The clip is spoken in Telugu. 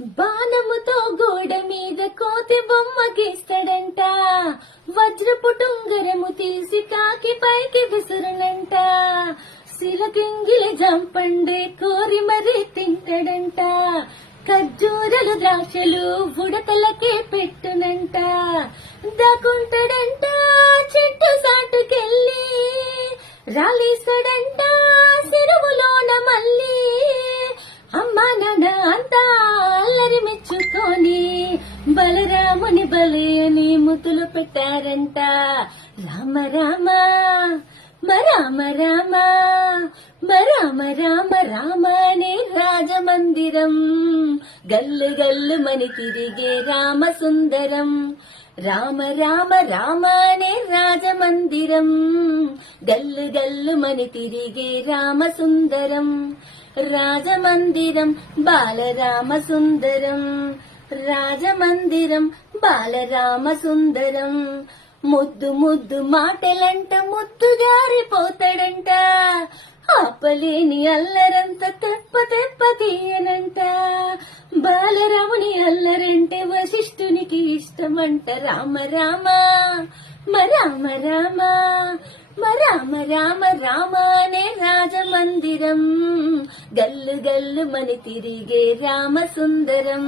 బాణముతో గోడ మీద కోతి బొమ్మ గీస్తాడంట. వజ్రపు టుంగరము తీసి తాకి పైకి విసురునంట. సిలకింగిలి జంపండే కోరి మరీ తింటాడంట. ఖర్జూరలు ద్రాక్షలు ఉడతలకే పెట్టునంట. దాకుంటాడంట చెట్టు సాటుకెళ్ళి, రాలీసుడంట చెరువులోన మళ్ళీ. అమ్మా నాన్న అంతా అల్లరి మెచ్చుకొని బలరాముని బలిని ముద్దులు పెట్టారంట. రామ రామ రామ రామ రామ రామ రామనే రాజమందిరం. గల్లు గల్లు మని తిరిగే రామ సుందరం. రామ రామ రామనే రాజమందిరం. గల్లు గల్లు మని తిరిగే రామ సుందరం. రాజమందిరం బాలరామ సుందరం. రాజమందిరం బాలరామ సుందరం. ముద్దు ముద్దు మాటలంట ముద్దు జారిపోతాడంట. ఆపలేని అల్లరంత తెప్ప తెప్ప తీయనంట. బాలరాముని అల్లరంటే వశిష్ఠునికి ఇష్టమంట. రామ రామ రామ రామ రామ రామ రామనే రాజమందిరం. గల్లు గల్లు మని తిరిగే రామ సుందరం.